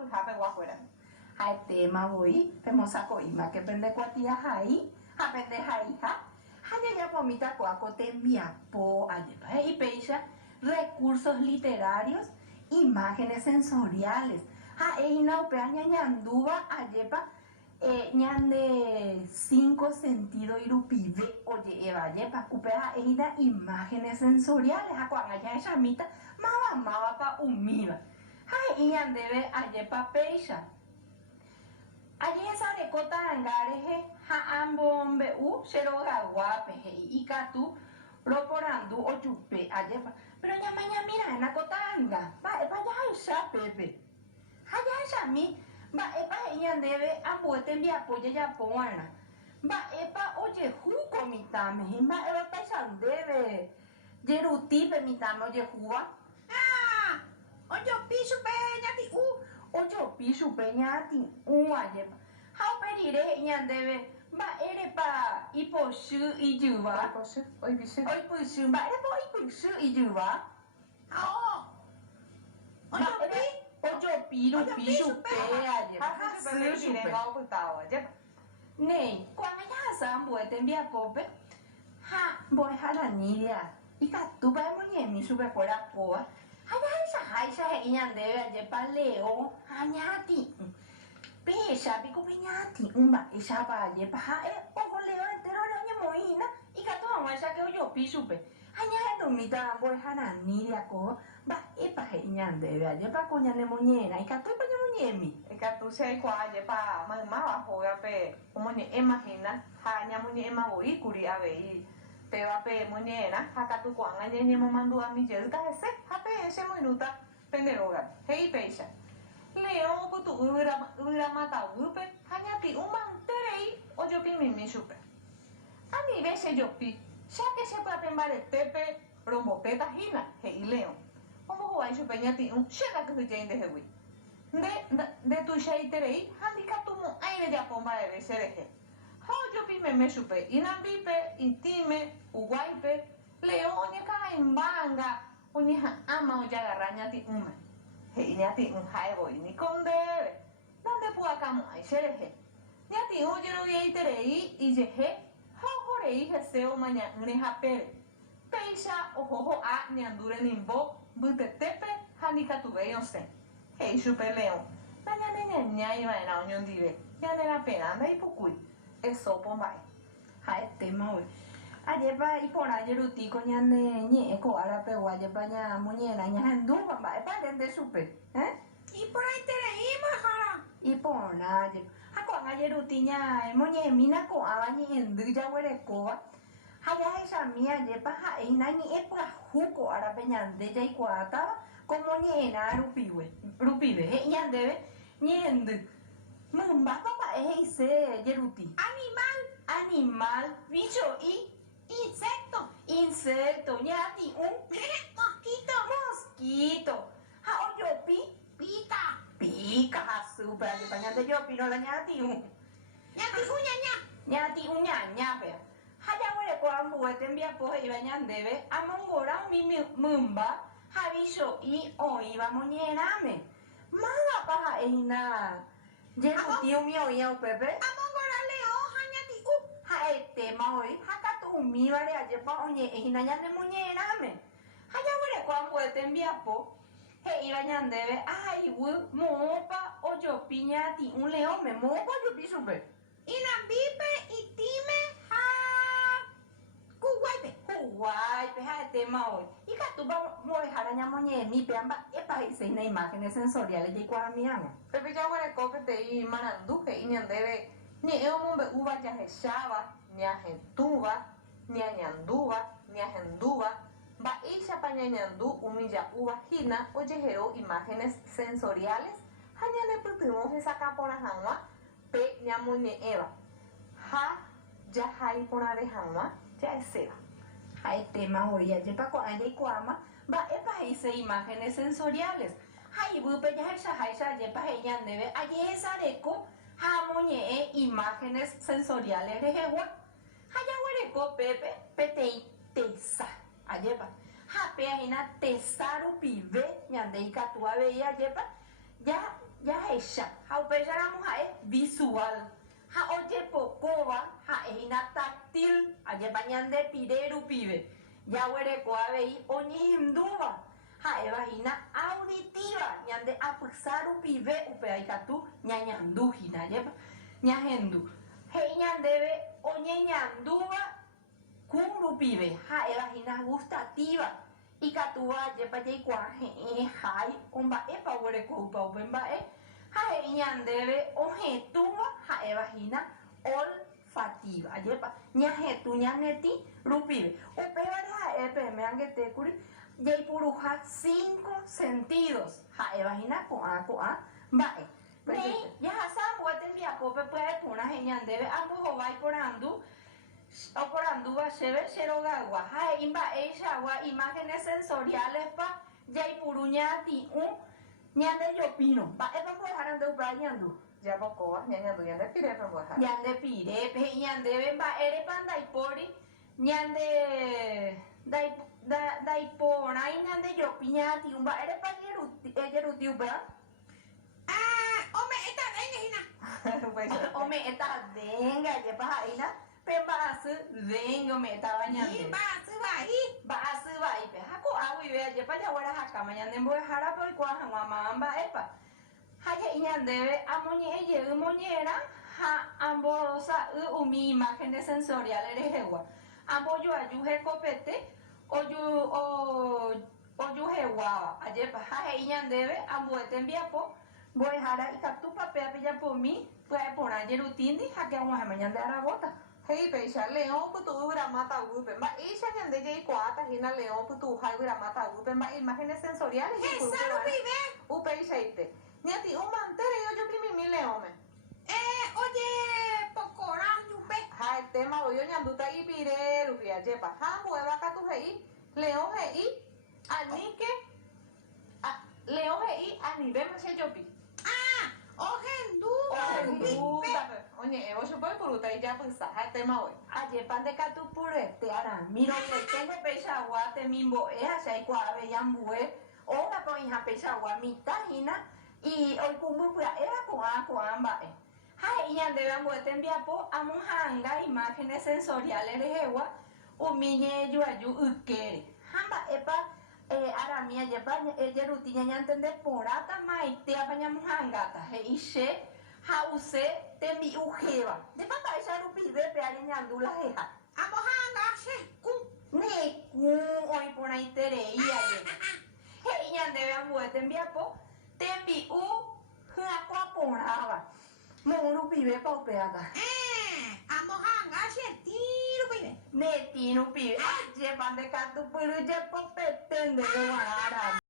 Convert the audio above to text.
pues hape guafuera. Hai tema voy, pemosaco ima que pende cuatia hai, ha pende hai ha. Haya ya pomita cuaco te envía po ayepa y peisha recursos literarios, imágenes sensoriales. Ha eina upea ñañanduba ayepa ñande 5 sentidos irupive oye eva ayepa upea eina imágenes sensoriales. Ha cuanga ya esa mita mava pa umiva. Ha iñandebe ayepa peisha. Allí esa recota angareje ha ambombe u xerogaguape ikatu roporandu ochupe ayepa pero ñamaña mira en la cotanga va epa ya esa pepe haya esa mi va epa ella debe ambuete mi apoyo ya poana va epa oye hu comitame va epa esa debe yerutipe mitame oye huwa oye piso peña ti oye piso peña ti ayepa how perire ñandebe ba erepa iposhu ijuba Iposhu, oi bicho. oi pushu ba erepa iposhu ijuba oye piru piso pe ayepa Hape super de dire gao putao, ayepa. nei cuando ya sambo tembia pope ha boy hala nidia ikatu ba muñemi sube fuera poa haisa ñandebe ayepa leo hañati Pesha, pico peñati, esa paye, paja, ojo leo entero de moina, y que todo esa que yo pisupe. Añade tu mitad, voy a ni de aco, va, epa, ñande, vea, lleva coña de moñena, y que tú paña moñemi. E ka tu sei kwa ayepa ma bajo ya pe, como ni imagina, ha nya muñe ema boi kuri ave pe va pe muñena, ha ka tu kwa nya ni mandu a mi jel ka ese, ha pe ese minuta penderoga. Hei peisha. Leo putu ura mata upe hanya ti terei o yo pi mi supe ani vese yo pi ya que se pa pembare tepe rombo peta hina hei leo omo ho supe nya ti shega que jende hewi de tu shei terei handika tu mo aire ya pomba de vese deje ho yo pi me supe inambipe intime uguaipe leo nya ka imbanga onya ama o ya garraña ti Hei nyati hai boy ni kondere. Nande pua kamo ai sherehe. Nyati ojero ye terei ijehe. Ho rei heseo maña ngre hapere. Peisha ojojo a nyandure nimbo bute tepe hanika tu veyonse. Hei super leon. Nanya nenya nyai va na unión dire. Ya ne la pena anda ipukui. Eso pombai. Hai tema hoy. Ayepa ipona yeruti koña ne ñe ko ara pe ayepa ña muñena ña handu ba epa dende supe ipona itere ima jara ipona ayepa hako anga yeruti ña muñe mina ko aba ñi endu ya were ko haya esa mia ayepa ha ina ñi epa huko ara pe ñande ya ikuata como ñena rupiwe ña debe ñi endu mumba papa ese yeruti animal bicho y insecto, ñati, mosquito, ha oyo pica, super, pañate yo pino la ñati ña, pe, haya huele kwa mbuete envía poje iba ñandebe, amongora mi mumba, habiso y o iba moñerame, mala paja eina, yeru tío mío y pepe, amongora leo, hañati, hae tema hoy, mi vale ayepa oñe ejinaña de muñerame haya huele kwa mbuete envía po he iba ñandebe ay wu mopa oyo piñati un león me mopa yo pi supe inambipe y time ha kuguaipe ha tema hoy y que tú vamos a dejar a ñamoñe mi peamba epa y seis imágenes sensoriales y kwa mi ama Pepe ya huele coque te y manandu que y ñandebe ni eomumbe uva ya heshaba ni ajentuba ni añanduba, ni ajenduba, va isha pa ñañandu umilla uva hina o yejero imágenes sensoriales, hañane putimos esa capona hanwa, pe ñamuñe eva, ha ya hay pona de hanwa, ya es eva. Hay tema hoy, ayepa con ella cuama, va epa hice imágenes sensoriales, hay bupe ya esa ayepa ella debe, aye esa reco, hamuñe imágenes sensoriales de jehuá. Haya huereco pepe petei teisa ayepa hape ahina tesaru pive ñande ikatua veía ayepa ya Haisha, haupeja la mujer visual. Ha oye pocoba, ha ina táctil, aye bañan de pideru pibe. Ya huere coabei oñi himduba. Ha evagina auditiva, ñande apusaru pibe upeaikatu ñañandu hina yepa. Ñahendu. Hei ñandebe oñe ñanduba kuru pibe. Ha evagina gustativa. Ikatua yepa yeikua hai omba epa huere coupa upemba ha ñandebe ojetuba ha evagina olfativa yepa ñajetu ñaneti rupibe upevare ha epe meangete kuri yaipuruja 5 sentidos ha evagina koa mbae ne ya sambuete mbiapope puede puna he ñandebe ambohovai porandu va cheve cherogagua ha imba'e chagua imágenes sensoriales pa yaipuru ñati ñande yopino mba'épa mbo'ehára ndeupára ñandu Japocoa, ñañandu ñande pirepe mbo'ehára. ñande pirepe ñandeve mba'érepa ndaipóri ñande ndaiporãi ñande jopi ñati mba'érepa jeruti upéva ome'ẽta venga jepa ha'ína pe mba'asy venga ome'ẽtava ñande mba'asy vaípe ha ko'ã guive ajepa jaguara hakáma ñande mbo'ehárape oikuaa hag̃ua mama mba'épa ha je'i ñandéve amoñe'ẽjey moñe'ẽrã ha ambosa'y umi imágenes sensoriales rehegua ambojoaju hekopete ojuheguáva ajépa ha he'i ñandéve ambuete mbiapo mbo'ehára ikatúpa péape japomi pya'eporã jerutĩndi ha que ag̃uahẽma ñande arabota. Hei peixa león putu'u gramata gupe mba'éicha ñande jaikuaáta hína león putu'uha gramata gupe mba'e imágenes sensoriales upeichaite ñati'ũ mantére ojopimimi leónme Oye, pokora ñupe. ha etéma voi oñandúta ipire rupi ajépa ha ambuéva katu he'i león he'i aníke león he'i anivéma chejopi Ojendu. oñe'ẽvo chupe oipuruta ijapysa ha etéma voi Ajepa ndekatu purete aramiro tengo peichagua temimbo'e ha chaikuaave jambue ógape oĩha peichagua mitãhína oikũmbýpya'éva ko'ã mba'e ha he'i ñandéve ambuete mbiapo amohãnga imágenes sensoriales rehegua umi ñejuaju ykére ha mba'épa arami ajepa jeruti ñañantende porãta maiteápa ñamohãngáta he'i che ha'use tembi'u héva ndépa mba'éicha rupivépe ari ñandu laheha Amohanga sheku. nekũ oĩporãiterei ajepa he'i ñandéve ambuete mbiapo tembi'u hyakuã porãva mo'ũ rupivépa upévata Amohanga shetiru pibe. netĩ rupive ajépa ndekatupyry jepopete ndege g̃uarã arami